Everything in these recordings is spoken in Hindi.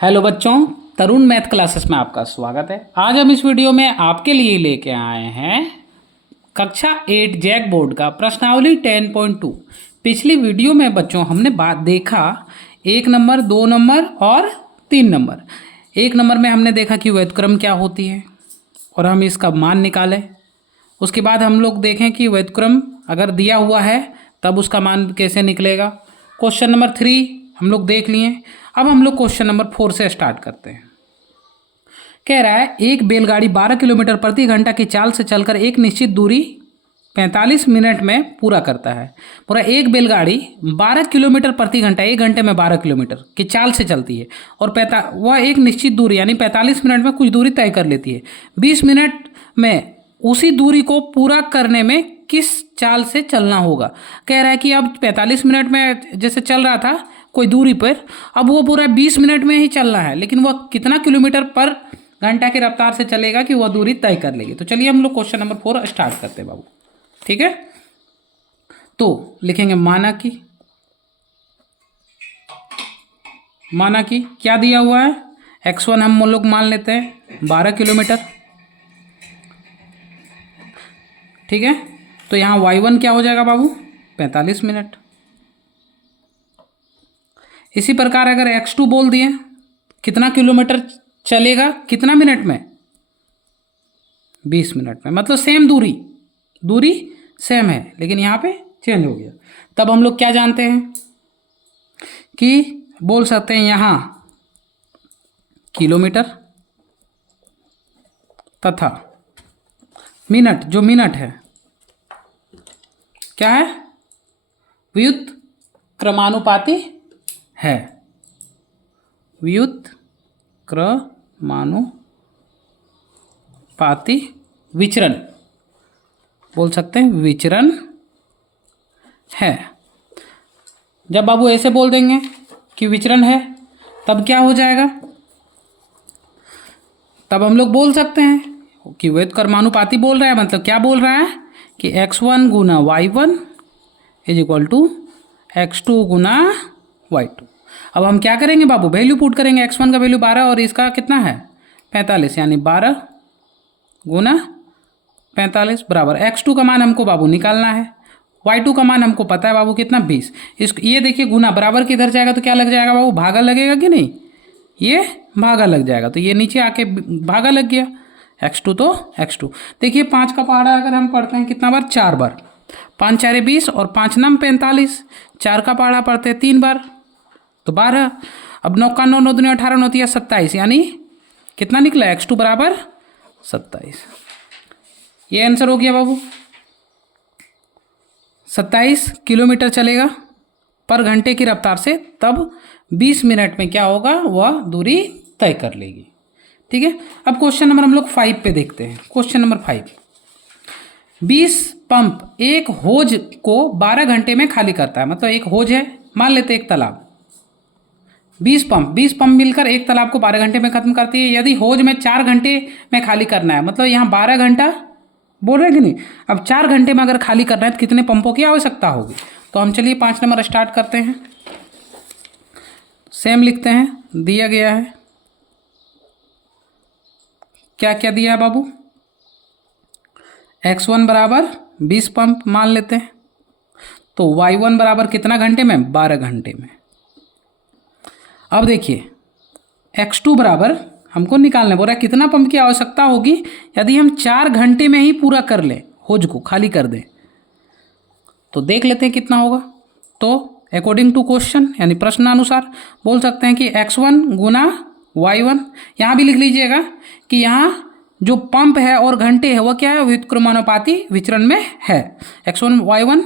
हेलो बच्चों, तरुण मैथ क्लासेस में आपका स्वागत है। आज हम इस वीडियो में आपके लिए लेके आए हैं कक्षा 8 जैक बोर्ड का प्रश्नावली 10.2। पिछली वीडियो में बच्चों हमने बात देखा 1 नंबर, 2 नंबर और 3 नंबर। 1 नंबर में हमने देखा कि व्युत्क्रम क्या होती है और हम इसका मान निकालें। उसके बाद हम लोग देखें कि व्युत्क्रम अगर दिया हुआ है तब उसका मान कैसे निकलेगा। क्वेश्चन नंबर 3 हम लोग देख लिए। अब हम लोग क्वेश्चन नंबर 4 से स्टार्ट करते हैं। कह रहा है एक बैलगाड़ी 12 किलोमीटर प्रति घंटा की चाल से चलकर एक निश्चित दूरी 45 मिनट में पूरा करता है। पूरा एक बैलगाड़ी 12 किलोमीटर प्रति घंटा, एक घंटे में 12 किलोमीटर की चाल से चलती है और वह एक निश्चित दूरी यानी 45 मिनट में कुछ दूरी तय कर लेती है। 20 मिनट में उसी दूरी को पूरा करने में किस चाल से चलना होगा। कह रहा है कि अब 45 मिनट में जैसे चल रहा था कोई दूरी पर, अब वो पूरा 20 मिनट में ही चलना है, लेकिन वह कितना किलोमीटर पर घंटा की रफ्तार से चलेगा कि वह दूरी तय कर लेगी। तो चलिए हम लोग क्वेश्चन नंबर 4 स्टार्ट करते हैं बाबू। ठीक है, तो लिखेंगे माना कि क्या दिया हुआ है, x1 हम लोग मान लेते हैं 12 किलोमीटर। ठीक है, तो यहाँ y1 क्या हो जाएगा बाबू, 45 मिनट। इसी प्रकार अगर x2 बोल दिए कितना किलोमीटर चलेगा कितना मिनट में, 20 मिनट में। मतलब सेम दूरी सेम है, लेकिन यहाँ पे चेंज हो गया। तब हम लोग क्या जानते हैं कि बोल सकते हैं यहाँ किलोमीटर तथा मिनट, जो मिनट है क्या है, व्युत्क्रमानुपाती है। व्युत्क्रमानुपाती विचरण बोल सकते हैं, विचरण है। जब बाबू ऐसे बोल देंगे कि विचरण है तब क्या हो जाएगा, तब हम लोग बोल सकते हैं कि व्युत्क्रमानुपाती बोल रहा है। मतलब क्या बोल रहा है कि x1 गुना y1 is equal to x2 गुना y2। अब हम क्या करेंगे बाबू, वैल्यू पुट करेंगे। x1 का वैल्यू 12 और इसका कितना है 45, यानी 12 गुना 45 बराबर x2 का मान हमको बाबू निकालना है, y2 का मान हमको पता है बाबू कितना 20। ये देखिए गुना बराबर किधर जाएगा तो क्या लग जाएगा बाबू, भागा लगेगा कि नहीं, ये भागा लग जाएगा। तो ये नीचे आके भागा लग गया, x2 तो x2। देखिए 5 का पहाड़ा अगर हम पढ़ते हैं कितना बार, 4 बार। 5 4 20 और 5 9 45। 4 का पहाड़ा पढ़ते हैं 3 बार तो 12। अब 9 का 9, 9 दूनी 18, 9 तिया 27, यानी कितना निकला x2 बराबर 27। ये आंसर हो गया बाबू। 27 किलोमीटर चलेगा पर घंटे की रफ्तार से, तब 20 मिनट में क्या होगा, वह दूरी तय कर लेगी। ठीक है, अब क्वेश्चन नंबर हम लोग 5 पे देखते हैं। क्वेश्चन नंबर 5, 20 पंप एक होज को 12 घंटे में खाली करता है। मतलब एक होज है, मान लेते एक तालाब, 20 पंप मिलकर एक तालाब को 12 घंटे में खत्म करती है। यदि होज में 4 घंटे में खाली करना है, मतलब यहाँ 12 घंटा बोल रहे हैं कि नहीं। अब 4 घंटे में अगर खाली करना है तो कितने पंपों की आवश्यकता होगी। तो हम चलिए 5 नंबर स्टार्ट करते हैं। सेम लिखते हैं, दिया गया है क्या क्या दिया है बाबू, x1 बराबर 20 पंप मान लेते हैं, तो y1 बराबर कितना घंटे में, 12 घंटे में। अब देखिए x2 बराबर हमको निकालना बोल रहा है कितना पंप की आवश्यकता होगी यदि हम 4 घंटे में ही पूरा कर लें, होज को खाली कर दें। तो देख लेते हैं कितना होगा। तो अकॉर्डिंग टू क्वेश्चन यानी प्रश्नानुसार बोल सकते हैं कि x1 गुना y1, यहाँ भी लिख लीजिएगा कि यहाँ जो पंप है और घंटे है वह क्या है, व्युत्क्रमानुपाती विचरण में है। x1 y1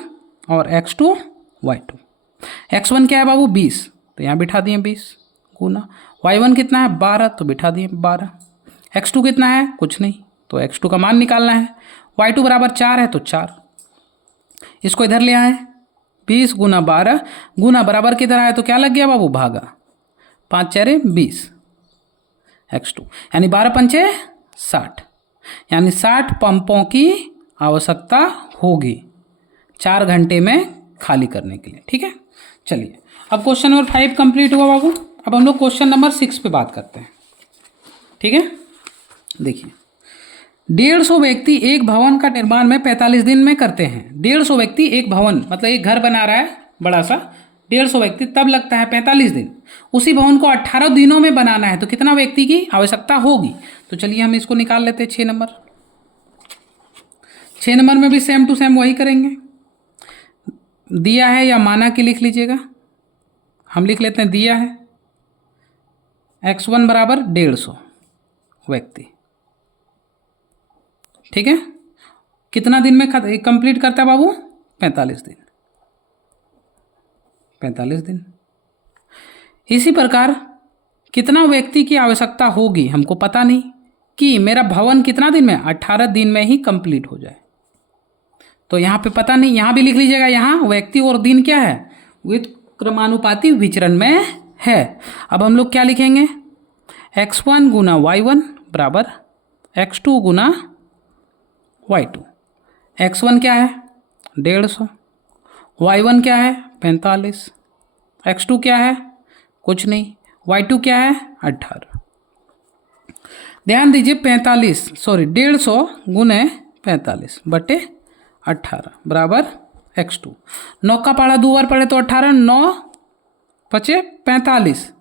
और x2 y2। x1 क्या है बाबू 20, तो यहाँ बिठा दिए 20 गुना, y1 कितना है 12, तो बिठा दिए 12। x2 कितना है कुछ नहीं, तो x2 का मान निकालना है। y2 बराबर 4 है तो 4, इसको इधर ले आए, 20 गुना 12 गुना बराबर किधर आया तो क्या लग गया बाबू, भागा, 5 4 20 x2, यानी 12 पंचे 60, यानी 60 पंपों की आवश्यकता होगी 4 घंटे में खाली करने के लिए। ठीक है, चलिए अब क्वेश्चन नंबर 5 कंप्लीट हुआ बाबू। अब हम लोग क्वेश्चन नंबर 6 पे बात करते हैं। ठीक है, देखिए 150 व्यक्ति एक भवन का निर्माण में 45 दिन में करते हैं। 150 व्यक्ति एक भवन मतलब एक घर बना रहा है बड़ा सा, 150 व्यक्ति, तब लगता है 45 दिन। उसी भवन को 18 दिनों में बनाना है तो कितना व्यक्ति की आवश्यकता होगी? तो चलिए हम इसको निकाल लेते हैं। 6 नंबर में भी सेम टू सेम वही करेंगे। दिया है या माना कि लिख लीजिएगा, हम लिख लेते हैं दिया है x1 बराबर 150 व्यक्ति। ठीक है, कितना दिन में कंप्लीट करता है बाबू? 45 दिन। 45 दिन। इसी प्रकार कितना व्यक्ति की आवश्यकता होगी हमको पता नहीं, कि मेरा भवन कितना दिन में? 18 दिन में ही कंप्लीट हो जाए। तो यहाँ पे पता नहीं, यहाँ भी लिख लीजिएगा। यहाँ व्यक्ति और दिन क्या है? विद क्रमानुपाती विचरण में है। अब हम लोग क्या लिखेंगे? x1 गुना y1 बराबर x2 गुना y2। x1 क्या है? 150। y1 क्या है? 45। x2 क्या है? कुछ नहीं। y2 क्या है? 18। ध्यान दीजिए 150 गुने 45 बटे 18 बराबर x2। 9 का पहाड़ा 2 बार पढ़े तो 18, 9 बचे 45।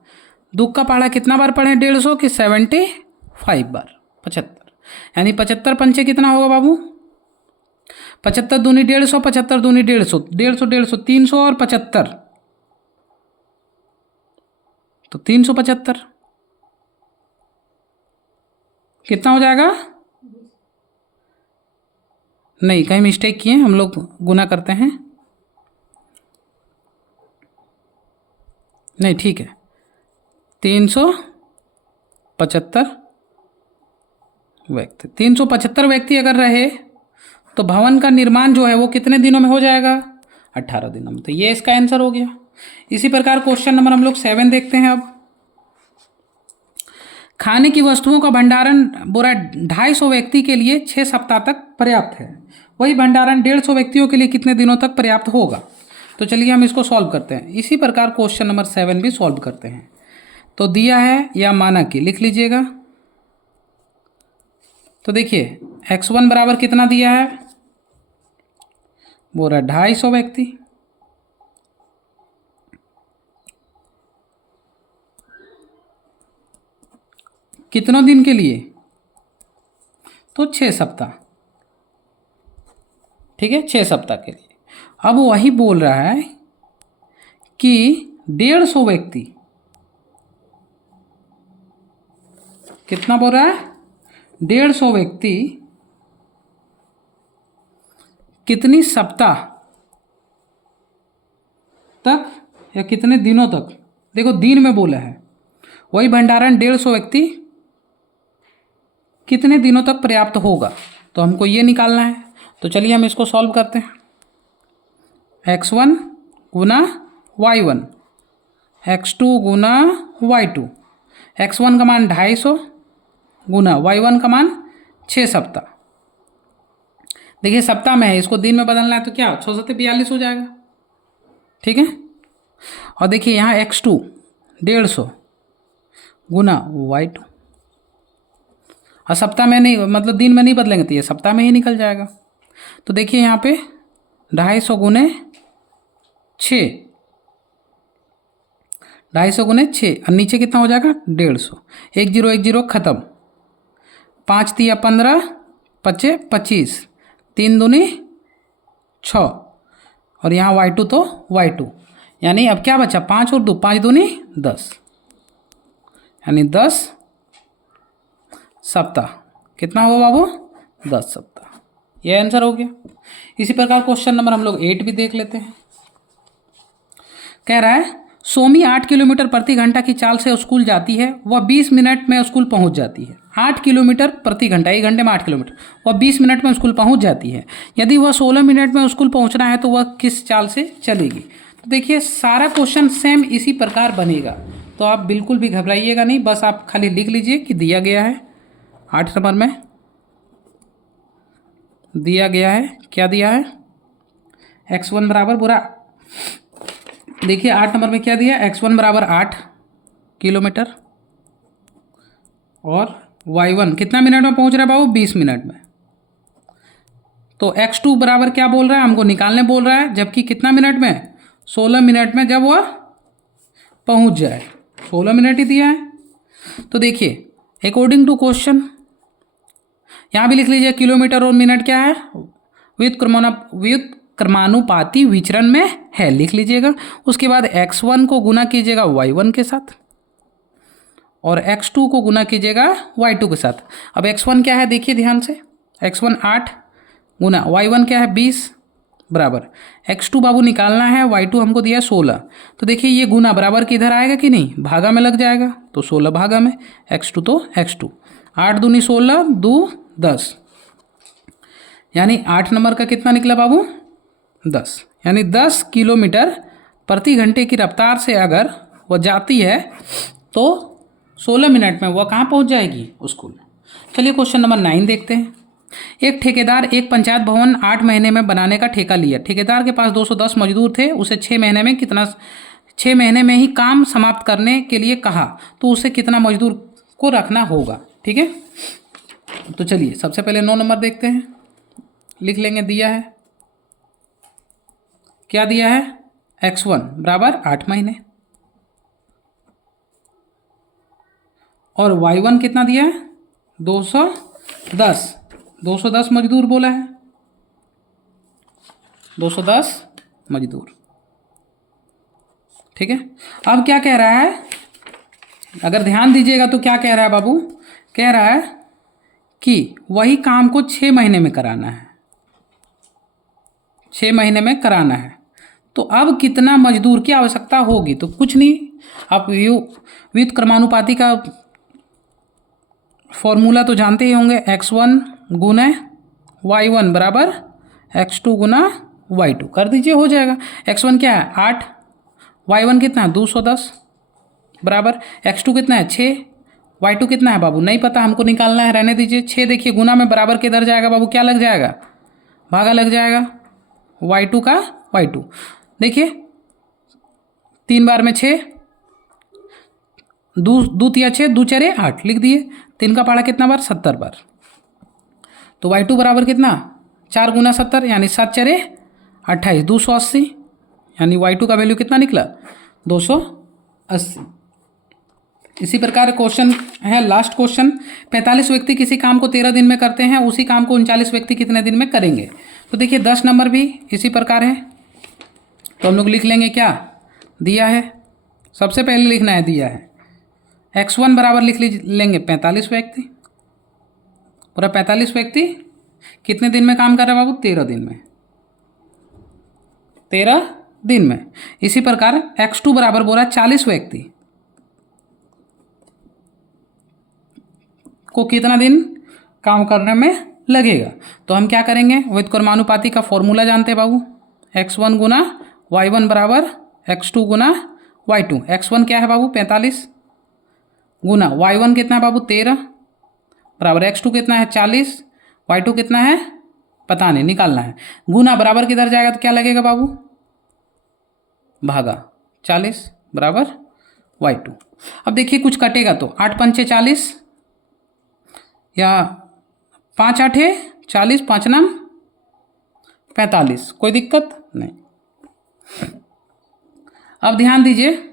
2 का पहाड़ा कितना बार पढ़े 150 की? 75 बार, 75। यानी 75 पंचे कितना होगा बाबू? 75 दूनी 150, 75 दूनी 150, 150, 300 और 75 तो 375 कितना हो जाएगा? नहीं, कहीं मिस्टेक किए, हम लोग गुना करते हैं। नहीं ठीक है, 375 व्यक्ति। 375 व्यक्ति अगर रहे तो भवन का निर्माण जो है वो कितने दिनों में हो जाएगा? 18 दिनों में। तो ये इसका आंसर हो गया। इसी प्रकार क्वेश्चन नंबर हम लोग 7 देखते हैं। अब खाने की वस्तुओं का भंडारण पूरा 250 व्यक्ति के लिए 6 सप्ताह तक पर्याप्त है। वही भंडारण 150 व्यक्तियों के लिए कितने दिनों तक पर्याप्त होगा? तो चलिए हम इसको सॉल्व करते हैं। इसी प्रकार क्वेश्चन नंबर 7 भी सॉल्व करते हैं। तो दिया है या माना कि लिख लीजिएगा। तो देखिए x1 बराबर कितना दिया है? वो रहा 250 व्यक्ति। कितनों दिन के लिए? तो 6 सप्ताह। ठीक है, 6 सप्ताह के लिए। अब वही बोल रहा है कि 150 व्यक्ति, कितना बोल रहा है? 150 व्यक्ति कितनी सप्ताह तक या कितने दिनों तक? देखो दिन में बोला है। वही भंडारण 150 व्यक्ति कितने दिनों तक पर्याप्त होगा, तो हमको ये निकालना है। तो चलिए हम इसको सॉल्व करते हैं। x1 गुना y1, x2 गुना y2। x1 का मान 250 गुना y1 का मान 6 सप्ताह। देखिए सप्ताह में है, इसको दिन में बदलना है तो क्या 6 सत्ते 42 हो जाएगा। ठीक है, और देखिए यहाँ x2 150 गुना y2। और सप्ताह में नहीं, मतलब दिन में नहीं बदलेंगे तो ये सप्ताह में ही निकल जाएगा। तो देखिए यहाँ पे 250 गुने 6, 250 गुने 6 और नीचे कितना हो जाएगा? 150। 1 0 1 0 खत्म। 5 तिया 15, 5 25, 3 दूनी 6 और यहाँ y2 तो y2, यानी अब क्या बचा? 5 और 2, 5 दूनी 10, यानी 10 सप्ताह। कितना हुआ बाबू? 10 सप्ताह। ये आंसर हो गया। इसी प्रकार क्वेश्चन नंबर हम लोग 8 भी देख लेते हैं। कह रहा है सोमी 8 किलोमीटर प्रति घंटा की चाल से स्कूल जाती है, वह 20 मिनट में स्कूल पहुंच जाती है। 8 किलोमीटर प्रति घंटा, 1 घंटे में 8 किलोमीटर, वह 20 मिनट में स्कूल पहुंच जाती है। यदि वह 16 मिनट में स्कूल पहुंचना है तो वह किस चाल से चलेगी? तो देखिए सारा क्वेश्चन सेम इसी प्रकार बनेगा, तो आप बिल्कुल भी घबराइएगा नहीं, बस आप खाली लिख लीजिए कि दिया गया है 8 नंबर में दिया गया है, क्या दिया है? x1 बराबर पूरा, देखिए 8 नंबर में क्या दिया? x1 बराबर 8, किलोमीटर और y1 कितना मिनट में पहुंच रहा है बाबू? 20 मिनट में। तो x2 बराबर क्या बोल रहा है? हमको निकालने बोल रहा है, जबकि कितना मिनट में? 16 मिनट में जब वह पहुंच जाए। 16 मिनट ही दिया है। तो देखिए अकॉर्डिंग टू क्वेश्चन यहाँ भी लिख लीजिए किलोमीटर और मिनट क्या है? व्युत्क्रमानुपाती विचरण में है, लिख लीजिएगा। उसके बाद x1 को गुना कीजिएगा y1 के साथ और x2 को गुना कीजिएगा y2 के साथ। अब x1 क्या है देखिए ध्यान से, x1 8 गुना y1 क्या है 20 बराबर x2 बाबू निकालना है, y2 हमको दिया 16। तो देखिए ये गुना बराबर किधर आएगा कि नहीं? भागा में लग जाएगा, तो 16 भागा में x2 तो x2 8 दूनी 16 2 10 यानी 8 नंबर का कितना निकला बाबू? 10। यानी 10 किलोमीटर प्रति घंटे की रफ्तार से अगर वह जाती है तो 16 मिनट में वह कहाँ पहुँच जाएगी? स्कूल। चलिए क्वेश्चन नंबर 9 देखते हैं। एक ठेकेदार एक पंचायत भवन 8 महीने में बनाने का ठेका लिया। ठेकेदार के पास 210 मजदूर थे। उसे 6 महीने में ही काम समाप्त करने के लिए कहा, तो उसे कितना मजदूर को रखना होगा? ठीक है, तो चलिए सबसे पहले 9 नंबर देखते हैं। लिख लेंगे, दिया है क्या? दिया है x1 बराबर 8 महीने और y1 कितना दिया है? 210 मजदूर बोला है, 210 मजदूर। ठीक है, अब क्या कह रहा है? अगर ध्यान दीजिएगा तो क्या कह रहा है बाबू? कह रहा है कि वही काम को 6 महीने में कराना है, 6 महीने में कराना है। तो अब कितना मजदूर की आवश्यकता होगी? तो कुछ नहीं, आप व्युत्क्रमानुपाती का फॉर्मूला तो जानते ही होंगे, x1 गुना y1 बराबर x2 गुना y2 कर दीजिए, हो जाएगा। x1 क्या है? 8, y1 कितना है? 210 बराबर x2 कितना है? 6, y2 कितना है बाबू? नहीं पता, हमको निकालना है, रहने दीजिए। 6 देखिए गुना में बराबर किधर जाएगा बाबू? क्या लग जाएगा? भागा लग जाएगा y2 का y2। देखिए 3 बार में 6, दो तिया 6, 2 चरे 8 लिख दिए। 3 का पहाड़ा कितना बार? 70 बार। तो y2 बराबर कितना? 4 गुना 70 यानी 7 चरे 28, 280 यानी y2 का वैल्यू कितना निकला? 280। इसी प्रकार क्वेश्चन है लास्ट क्वेश्चन, 45 व्यक्ति किसी काम को 13 दिन में करते हैं, उसी काम को 39 व्यक्ति कितने दिन में करेंगे? तो देखिए 10 नंबर भी इसी प्रकार है, तो हम लोग लिख लेंगे क्या? दिया है, सबसे पहले लिखना है दिया है x1 बराबर लिख लेंगे 45 व्यक्ति, पूरा 45 व्यक्ति कितने दिन में काम कर रहा है बाबू? 13 दिन में, 13 दिन में। इसी प्रकार x2 बराबर बोला 40 व्यक्ति को कितना दिन काम करने में लगेगा? तो हम क्या करेंगे? व्युत्क्रमानुपाती का फॉर्मूला जानते हैं बाबू, x1 गुना y1 बराबर x2 गुना y2। x1 क्या है बाबू? 45 गुना y1 कितना है बाबू? 13 बराबर x2 कितना है? 40, y2 कितना है? पता नहीं, निकालना है। गुना बराबर किधर जाएगा तो क्या लगेगा बाबू? भागा 40 बराबर y2। अब देखिए कुछ कटेगा तो 8 पंचे 40 या 5 8 40, 5 नाम 45, कोई दिक्कत नहीं। अब ध्यान दीजिए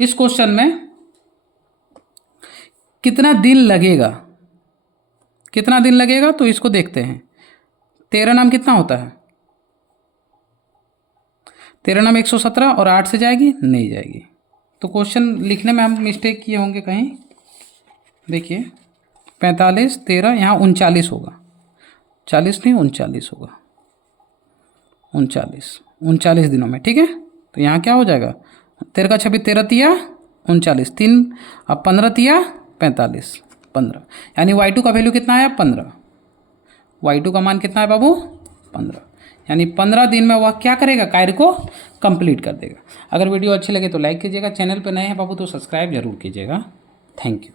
इस क्वेश्चन में कितना दिन लगेगा, कितना दिन लगेगा तो इसको देखते हैं। 13 नाम कितना होता है? 13 नाम 117 और 8 से जाएगी? नहीं जाएगी। तो क्वेश्चन लिखने में हम मिस्टेक किए होंगे कहीं। देखिए 45 13 यहाँ 39 होगा, 40 नहीं 39 होगा, 39 दिनों में। ठीक है, तो यहाँ क्या हो जाएगा? 13 का 26 13 तिया 39, 3 अब 15 तिया 45, 15 यानी y2 का वैल्यू कितना आया? 15। y2 का मान कितना है बाबू? 15। यानी 15 दिन में वह क्या करेगा? कार्य को कंप्लीट कर देगा। अगर वीडियो अच्छी लगे तो लाइक कीजिएगा, चैनल पर नए हैं बाबू तो सब्सक्राइब जरूर कीजिएगा। Thank you.